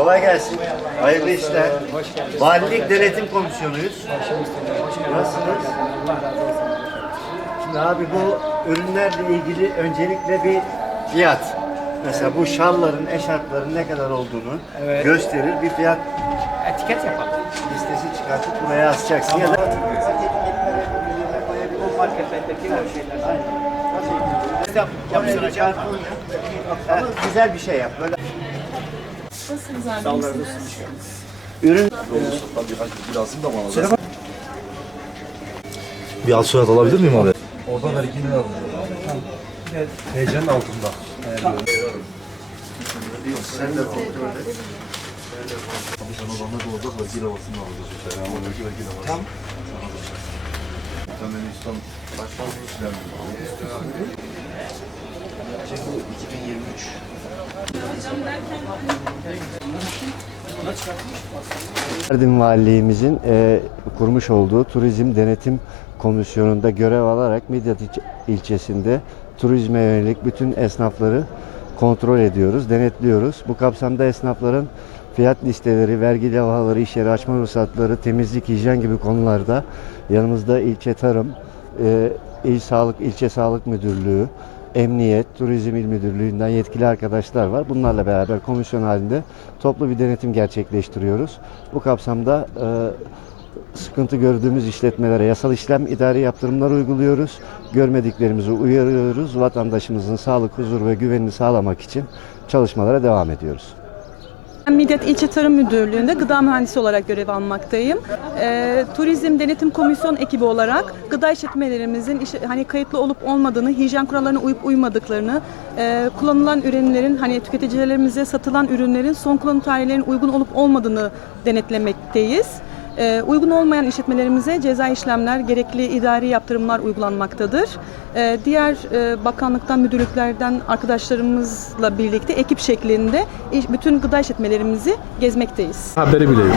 Kolay gelsin. Hayırlı işler. Valilik Denetim Komisyonuyuz. Nasılsınız? Şimdi abi bu ürünlerle ilgili öncelikle bir fiyat. Mesela bu şalların, eşarpların ne kadar olduğunu Evet. gösterir. Bir fiyat Etiket yapalım. listesi çıkartıp buraya asacaksın. Ya da O marketlerdeki o şeyler. Çarpı. Ha, Güzel bir şey yap. Böyle Nasıl güzel bir ürün Lazım da bana. Bir alt soyad alabilir miyim abi? Oradan vergini alın. Heyecanın altında. sen de kontrol et. Abi sana zahmet olacak vergi havasını alacağız. işte. Yani o vergi vergi havası. Tamam. Türkmenistan başkan Bu 2023. Mardin Valiliğimizin e, kurmuş olduğu Turizm Denetim Komisyonu'nda görev alarak Midyat ilç- ilçesinde turizme yönelik bütün esnafları kontrol ediyoruz, denetliyoruz. Bu kapsamda esnafların fiyat listeleri, vergi levhaları, iş yeri açma ruhsatları, temizlik, hijyen gibi konularda yanımızda ilçe tarım, e, il sağlık, ilçe sağlık müdürlüğü, Emniyet, Turizm İl Müdürlüğü'nden yetkili arkadaşlar var. Bunlarla beraber komisyon halinde toplu bir denetim gerçekleştiriyoruz. Bu kapsamda e, sıkıntı gördüğümüz işletmelere yasal işlem idari yaptırımlar uyguluyoruz. Görmediklerimizi uyarıyoruz. Vatandaşımızın sağlık, huzur ve güvenini sağlamak için çalışmalara devam ediyoruz. Ben Midyat İlçe Tarım Müdürlüğü'nde gıda mühendisi olarak görev almaktayım. Ee, Turizm Denetim Komisyon ekibi olarak gıda işletmelerimizin işe- hani kayıtlı olup olmadığını, hijyen kurallarına uyup uymadıklarını, e, kullanılan ürünlerin hani tüketicilerimize satılan ürünlerin son kullanım tarihlerinin uygun olup olmadığını denetlemekteyiz. Ee, uygun olmayan işletmelerimize ceza işlemler, gerekli idari yaptırımlar uygulanmaktadır. Ee, diğer e, bakanlıktan, müdürlüklerden arkadaşlarımızla birlikte ekip şeklinde bütün gıda işletmelerimizi gezmekteyiz. Haberi bile yok.